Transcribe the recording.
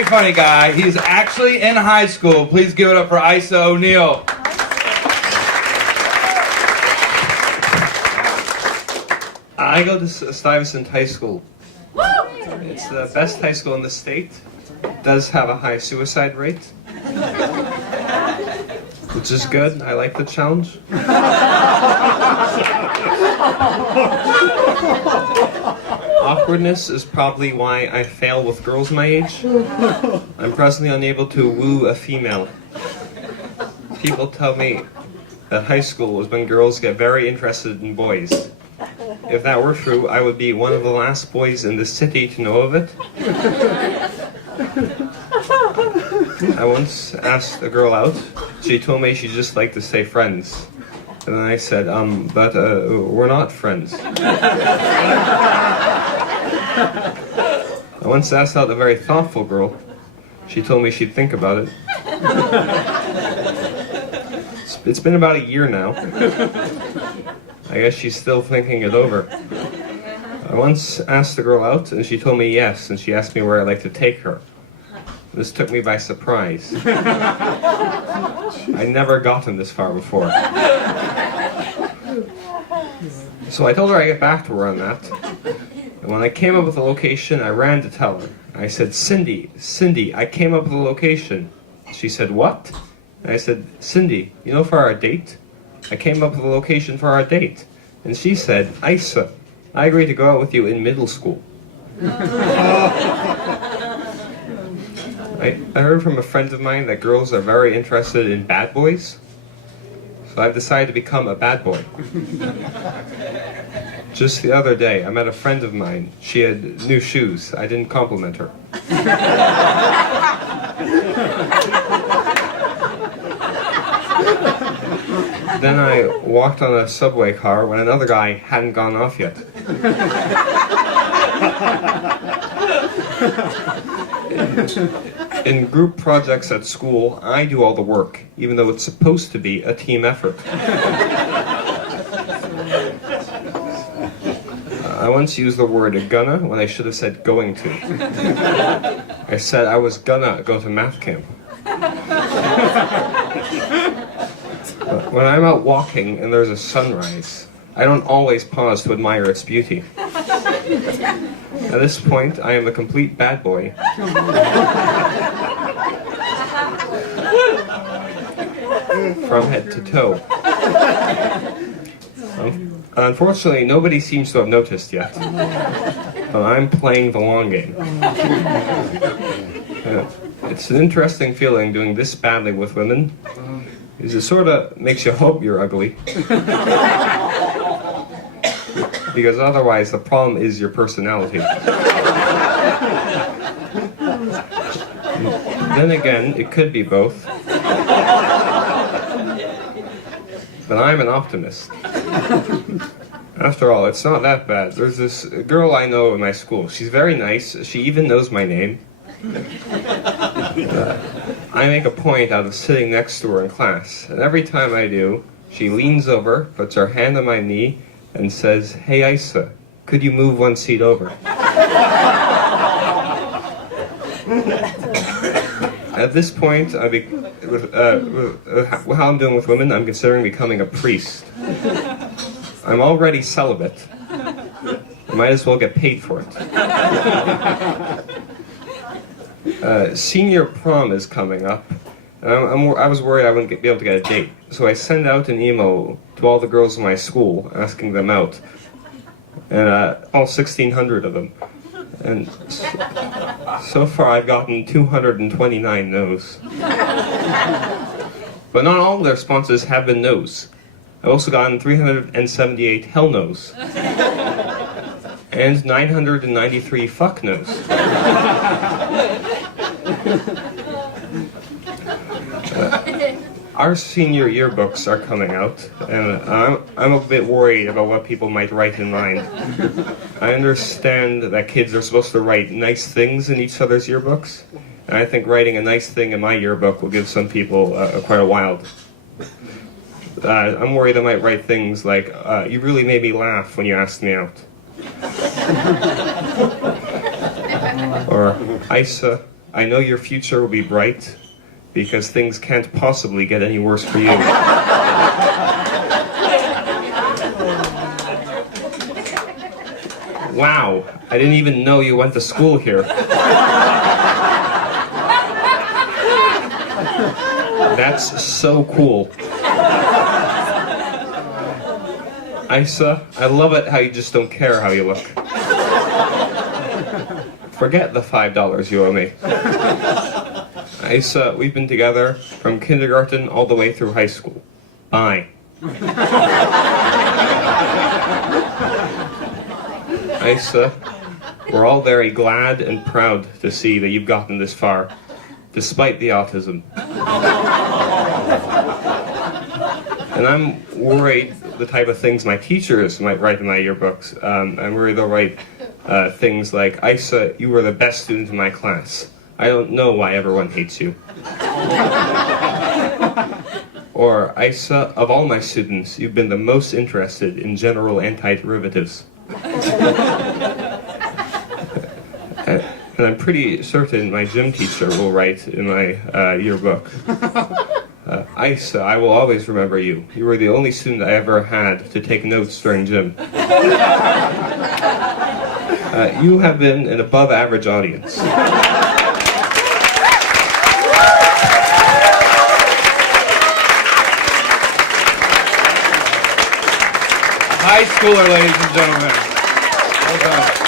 very funny guy. He's actually in high school. Please give it up for Aise O'Neill. I go to Stuyvesant High School. It's the best high school in the state. It does have a high suicide rate, which is good. I like the challenge. Awkwardness is probably why I fail with girls my age. I'm presently unable to woo a female. People tell me that high school is when girls get very interested in boys. If that were true, I would be one of the last boys in the city to know of it. I once asked a girl out. She told me she'd just like to stay friends. And then I said, but we're not friends. I once asked out a very thoughtful girl. She told me she'd think about it. It's been about a year now. I guess she's still thinking it over. I once asked the girl out, and she told me yes, and she asked me where I'd like to take her. This took me by surprise. I never gotten this far before. So I told her I'd get back to her on that. And when I came up with the location, I ran to tell her. I said, Cindy, I came up with the location. She said, what? And I said, Cindy, you know, for our date? I came up with a location for our date. And she said, Aise, I agreed to go out with you in middle school. I heard from a friend of mine that girls are very interested in bad boys. So I've decided to become a bad boy. Just the other day, I met a friend of mine. She had new shoes. I didn't compliment her. Then I walked on a subway car when another guy hadn't gone off yet. In group projects at school, I do all the work, even though it's supposed to be a team effort. I once used the word gonna when I should have said going to. I said I was gonna go to math camp. When I'm out walking and there's a sunrise, I don't always pause to admire its beauty. At this point, I am a complete bad boy. From head to toe. Unfortunately, nobody seems to have noticed yet. But I'm playing the long game. It's an interesting feeling doing this badly with women. It sort of makes you hope you're ugly. Because otherwise the problem is your personality. Then again, it could be both. But I'm an optimist. After all, it's not that bad. There's this girl I know in my school. She's very nice. She even knows my name. I make a point out of sitting next to her in class, and every time I do, she leans over, puts her hand on my knee, and says, "Hey Aise, could you move one seat over?" At this point, with how I'm doing with women, I'm considering becoming a priest. I'm already celibate. I might as well get paid for it. Senior prom is coming up, and I was worried I wouldn't be able to get a date. So I send out an email to all the girls in my school asking them out, and all 1,600 of them. And so far I've gotten 229 no's. But not all of their responses have been no's. I've also gotten 378 hell no's. And 993 fuck no's. Our senior yearbooks are coming out, and I'm a bit worried about what people might write in mine. I understand that kids are supposed to write nice things in each other's yearbooks, and I think writing a nice thing in my yearbook will give some people quite a wild. I'm worried I might write things like, "You really made me laugh when you asked me out." Or, "Aise, I know your future will be bright, because things can't possibly get any worse for you. Wow, I didn't even know you went to school here. That's so cool. Aise, I love it how you just don't care how you look. Forget the $5 you owe me. Aise, we've been together from kindergarten all the way through high school. Bye. Aise, we're all very glad and proud to see that you've gotten this far, despite the autism. And I'm worried the type of things my teachers might write in my yearbooks. I'm worried they'll write things like, Aise, you were the best student in my class. I don't know why everyone hates you. Or, Aise, of all my students, you've been the most interested in general antiderivatives. And I'm pretty certain my gym teacher will write in my yearbook, Aise, I will always remember you. You were the only student I ever had to take notes during gym. You have been an above-average audience. High schooler, ladies and gentlemen. Well done.